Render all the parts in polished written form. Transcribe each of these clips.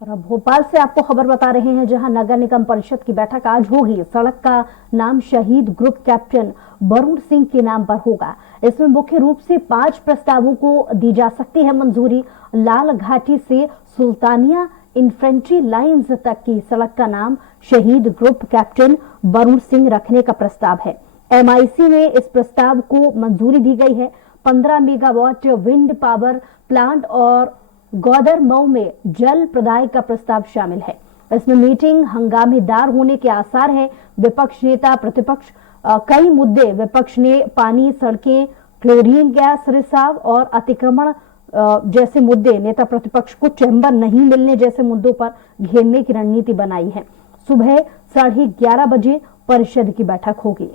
और अब भोपाल से आपको खबर बता रहे हैं, जहां नगर निगम परिषद की बैठक आज होगी। सड़क का नाम शहीद ग्रुप कैप्टन वरुण सिंह के नाम पर होगा। इसमें मुख्य रूप से 5 प्रस्तावों को दी जा सकती है मंजूरी। लाल घाटी से सुल्तानिया इन्फेंट्री लाइंस तक की सड़क का नाम शहीद ग्रुप कैप्टन वरुण सिंह रखने का प्रस्ताव है। एमआईसी में इस प्रस्ताव को मंजूरी दी गई है। 15 मेगावाट विंड पावर प्लांट और गौदर मऊ में जल प्रदाय का प्रस्ताव शामिल है। इसमें मीटिंग हंगामेदार होने के आसार है। विपक्ष नेता प्रतिपक्ष कई मुद्दे विपक्ष ने पानी, सड़कें, क्लोरीन गैस रिसाव और अतिक्रमण जैसे मुद्दे नेता प्रतिपक्ष को चैम्बर नहीं मिलने जैसे मुद्दों पर घेरने की रणनीति बनाई है। सुबह 11:30 बजे परिषद की बैठक होगी।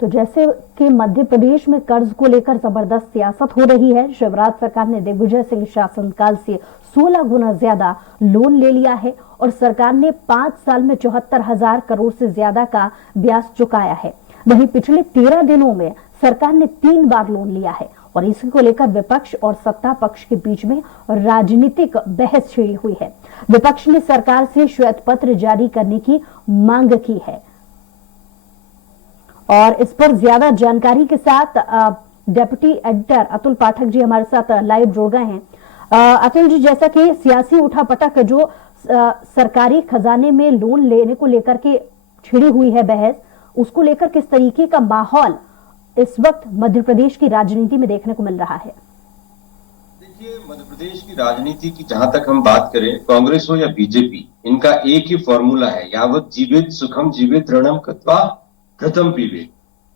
तो जैसे कि मध्य प्रदेश में कर्ज को लेकर जबरदस्त सियासत हो रही है। शिवराज सरकार ने दिग्विजय सिंह शासनकाल से 16 गुना ज्यादा लोन ले लिया है और सरकार ने 5 साल में 74,000 करोड़ से ज्यादा का ब्याज चुकाया है। वहीं पिछले 13 दिनों में सरकार ने 3 बार लोन लिया है और इसी को लेकर विपक्ष और सत्ता पक्ष के बीच में राजनीतिक बहस छिड़ी हुई है। विपक्ष ने सरकार से श्वेत पत्र जारी करने की मांग की है और इस पर ज्यादा जानकारी के साथ डेप्यूटी एडिटर अतुल पाठक जी हमारे साथ लाइव जुड़ गए हैं। अतुल जी, जैसा कि सियासी उठापटक जो सरकारी खजाने में लोन लेने को लेकर के छिड़ी हुई है बहस, उसको लेकर किस तरीके का माहौल इस वक्त मध्य प्रदेश की राजनीति में देखने को मिल रहा है? देखिए, मध्य प्रदेश की राजनीति की जहां तक हम बात करें, कांग्रेस हो या बीजेपी, इनका एक ही फॉर्मूला है, यावत जीवित सुखम जीवित ऋणम कृत्वा घृतम पीवे।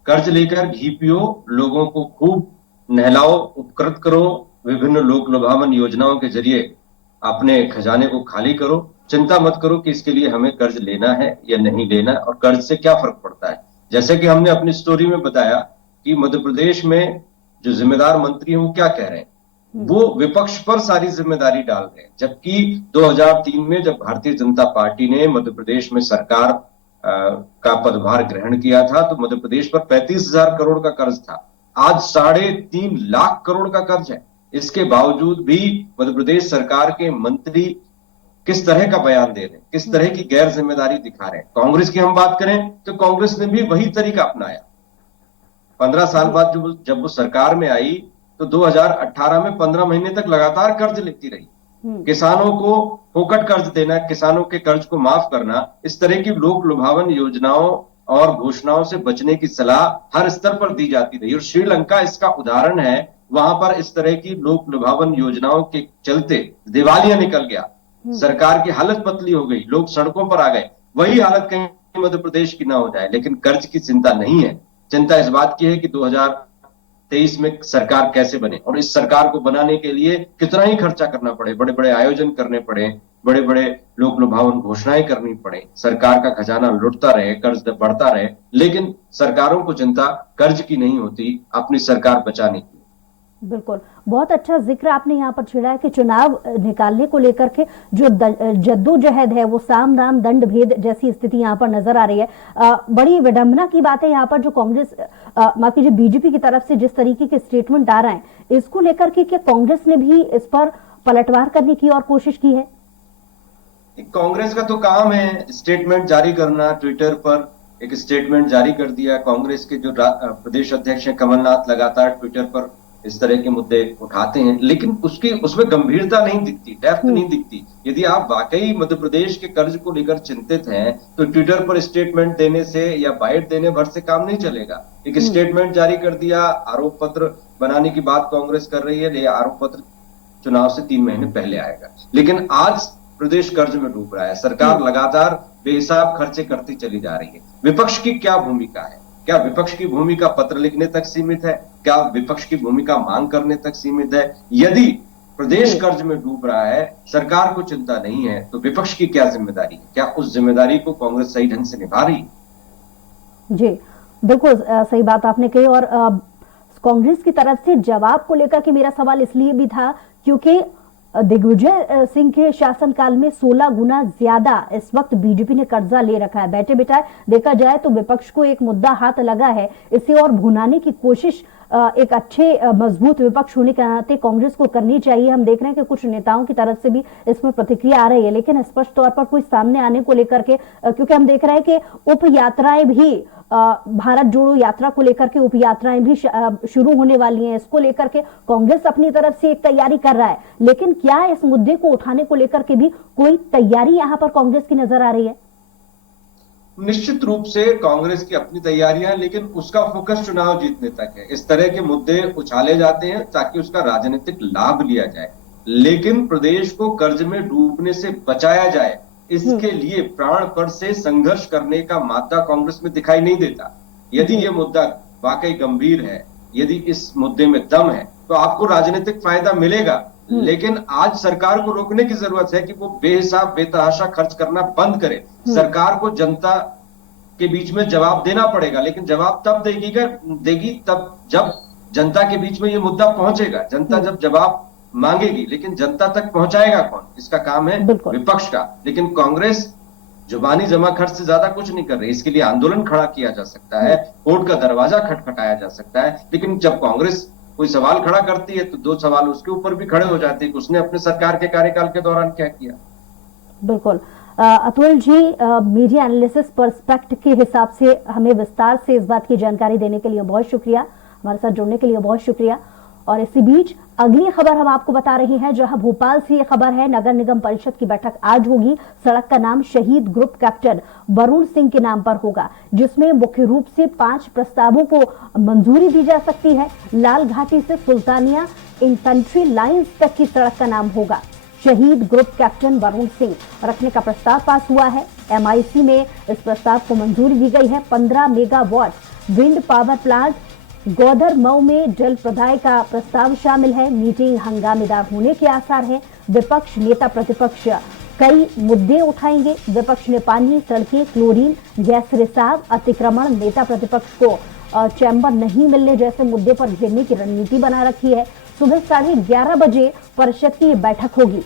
कर्ज लेकर घी पियो, लोगों को खूब नहलाओ, उपकृत करो, विभिन्न लोक लुभावन योजनाओं के जरिए अपने खजाने को खाली करो। चिंता मत करो कि इसके लिए हमें कर्ज लेना है या नहीं लेना और कर्ज से क्या फर्क पड़ता है। जैसे कि हमने अपनी स्टोरी में बताया कि मध्य प्रदेश में जो जिम्मेदार मंत्री हैं वो क्या कह रहे हैं, वो विपक्ष पर सारी जिम्मेदारी डाल रहे हैं। जबकि 2003 में जब भारतीय जनता पार्टी ने मध्य प्रदेश में सरकार का पदभार ग्रहण किया था तो मध्य प्रदेश पर 35,000 करोड़ का कर्ज था। आज 3.5 लाख करोड़ का कर्ज है। इसके बावजूद भी मध्य प्रदेश सरकार के मंत्री किस तरह का बयान दे रहे हैं, किस तरह की गैर जिम्मेदारी दिखा रहे हैं। कांग्रेस की हम बात करें तो कांग्रेस ने भी वही तरीका अपनाया। 15 साल बाद जब वो सरकार में आई तो 2018 में 15 महीने तक लगातार कर्ज लेती रही। किसानों को फोकट कर्ज देना, किसानों के कर्ज को माफ करना, इस तरह की लोक लुभावन योजनाओं और घोषणाओं से बचने की सलाह हर स्तर पर दी जाती रही और श्रीलंका इसका उदाहरण है। वहां पर इस तरह की लोक लुभावन योजनाओं के चलते दिवालिया निकल गया, सरकार की हालत पतली हो गई, लोग सड़कों पर आ गए। वही हालत कहीं मध्य प्रदेश की ना हो जाए, लेकिन कर्ज की चिंता नहीं है। चिंता इस बात की है कि 2023 में सरकार कैसे बने और इस सरकार को बनाने के लिए कितना ही खर्चा करना पड़े, बड़े बड़े आयोजन करने पड़े, बड़े बड़े लोक लुभावन घोषणाएं करनी पड़े, सरकार का खजाना लुटता रहे, कर्ज बढ़ता रहे, लेकिन सरकारों को चिंता कर्ज की नहीं होती, अपनी सरकार बचाने की। बिल्कुल, बहुत अच्छा जिक्र आपने यहाँ पर छेड़ा है कि चुनाव निकालने को लेकर के जो जद्दोजहद है वो साम दाम दंड भेद जैसी स्थिति यहाँ पर नजर आ रही है। बड़ी विडंबना की बात है यहाँ पर जो कांग्रेस माफ कीजिए बीजेपी की तरफ से जिस तरीके के स्टेटमेंट आ रहे हैं, इसको लेकर के क्या कांग्रेस ने भी इस पर पलटवार करने की और कोशिश की है? कांग्रेस का तो काम है स्टेटमेंट जारी करना। ट्विटर पर एक स्टेटमेंट जारी कर दिया। कांग्रेस के जो प्रदेश अध्यक्ष हैं कमलनाथ लगातार ट्विटर पर इस तरह के मुद्दे उठाते हैं, लेकिन उसमें गंभीरता नहीं दिखती, डेप्थ नहीं दिखती। यदि आप वाकई मध्य प्रदेश के कर्ज को लेकर चिंतित हैं तो ट्विटर पर स्टेटमेंट देने से या बाइट देने भर से काम नहीं चलेगा। एक स्टेटमेंट जारी कर दिया, आरोप पत्र बनाने की बात कांग्रेस कर रही है, ये आरोप पत्र चुनाव से 3 महीने पहले आएगा। लेकिन आज प्रदेश कर्ज में डूब रहा है, सरकार लगातार बेहिसाब खर्चे करती चली जा रही है। विपक्ष की क्या भूमिका है? क्या विपक्ष की भूमिका पत्र लिखने तक सीमित है? क्या विपक्ष की भूमिका मांग करने तक सीमित है? यदि प्रदेश कर्ज में डूब रहा है, सरकार को चिंता नहीं है, तो विपक्ष की क्या जिम्मेदारी है? क्या उस जिम्मेदारी को कांग्रेस सही ढंग से निभा रही? जी बिल्कुल सही बात आपने कही। और कांग्रेस की तरफ से जवाब को लेकर के मेरा सवाल इसलिए भी था क्योंकि दिग्विजय सिंह के शासनकाल में 16 गुना ज्यादा इस वक्त बीजेपी ने कर्जा ले रखा है। बैठे बिठाए देखा जाए तो विपक्ष को एक मुद्दा हाथ लगा है, इसे और भुनाने की कोशिश एक अच्छे मजबूत विपक्ष होने के नाते कांग्रेस को करनी चाहिए। हम देख रहे हैं कि कुछ नेताओं की तरफ से भी इसमें प्रतिक्रिया आ रही है, लेकिन स्पष्ट तौर पर कोई सामने आने को लेकर के, क्योंकि हम देख रहे हैं कि उप यात्राएं भी भारत जोड़ो यात्रा को लेकर के उप यात्राएं भी शुरू होने वाली हैं। इसको लेकर के कांग्रेस अपनी तरफ से एक तैयारी कर रहा है, लेकिन क्या इस मुद्दे को उठाने को लेकर के भी कोई तैयारी यहां पर कांग्रेस की नजर आ रही है? निश्चित रूप से कांग्रेस की अपनी तैयारियां हैं, लेकिन उसका फोकस चुनाव जीतने तक है। इस तरह के मुद्दे उछाले जाते हैं ताकि उसका राजनीतिक लाभ लिया जाए, लेकिन प्रदेश को कर्ज में डूबने से बचाया जाए, इसके लिए प्राणपण से संघर्ष करने का मादा कांग्रेस में दिखाई नहीं देता। यदि ये मुद्दा वाकई गंभीर है, यदि इस मुद्दे में दम है, तो आपको राजनीतिक फायदा मिलेगा, लेकिन आज सरकार को रोकने की जरूरत है कि वो बेहिसाब बेतहाशा खर्च करना बंद करे। सरकार को जनता के बीच में जवाब देना पड़ेगा, लेकिन जवाब तब देगी तब जब जनता के बीच में ये मुद्दा पहुंचेगा। जनता जब जवाब मांगेगी, लेकिन जनता तक पहुंचाएगा कौन? इसका काम है विपक्ष का। लेकिन कांग्रेस जुबानी जमा खर्च से ज्यादा कुछ नहीं कर रही। इसके लिए आंदोलन खड़ा किया जा सकता है, कोर्ट का दरवाजा खटखटाया जा सकता है, लेकिन जब कांग्रेस कोई सवाल खड़ा करती है तो दो सवाल उसके ऊपर भी खड़े हो जाते हैं कि उसने अपने सरकार के कार्यकाल के दौरान क्या किया। बिल्कुल अतुल जी, मीडिया एनालिसिस पर्सपेक्ट के हिसाब से हमें विस्तार से इस बात की जानकारी देने के लिए बहुत शुक्रिया, हमारे साथ जुड़ने के लिए बहुत शुक्रिया। और इसी बीच अगली खबर हम आपको बता रहे हैं, जहां भोपाल से यह खबर है, नगर निगम परिषद की बैठक आज होगी। सड़क का नाम शहीद ग्रुप कैप्टन वरुण सिंह के नाम पर होगा, जिसमें मुख्य रूप से 5 प्रस्तावों को मंजूरी दी जा सकती है। लाल घाटी से सुल्तानिया इन्फेंट्री लाइंस तक की सड़क का नाम होगा शहीद ग्रुप कैप्टन वरुण सिंह। रखने का प्रस्ताव पास हुआ है। MIC में इस प्रस्ताव को मंजूरी दी गई है। 15 megawatt wind power plant Gaudhar Mau में जल प्रदाय का प्रस्ताव शामिल है। मीटिंग हंगामेदार होने के आसार है। विपक्ष नेता प्रतिपक्ष कई मुद्दे उठाएंगे। विपक्ष ने पानी, सड़कें, क्लोरीन, गैस रिसाव, अतिक्रमण, नेता प्रतिपक्ष को चैम्बर नहीं मिलने जैसे मुद्दे पर घेरने की रणनीति बना रखी है। सुबह 11:30 बजे परिषद की बैठक होगी।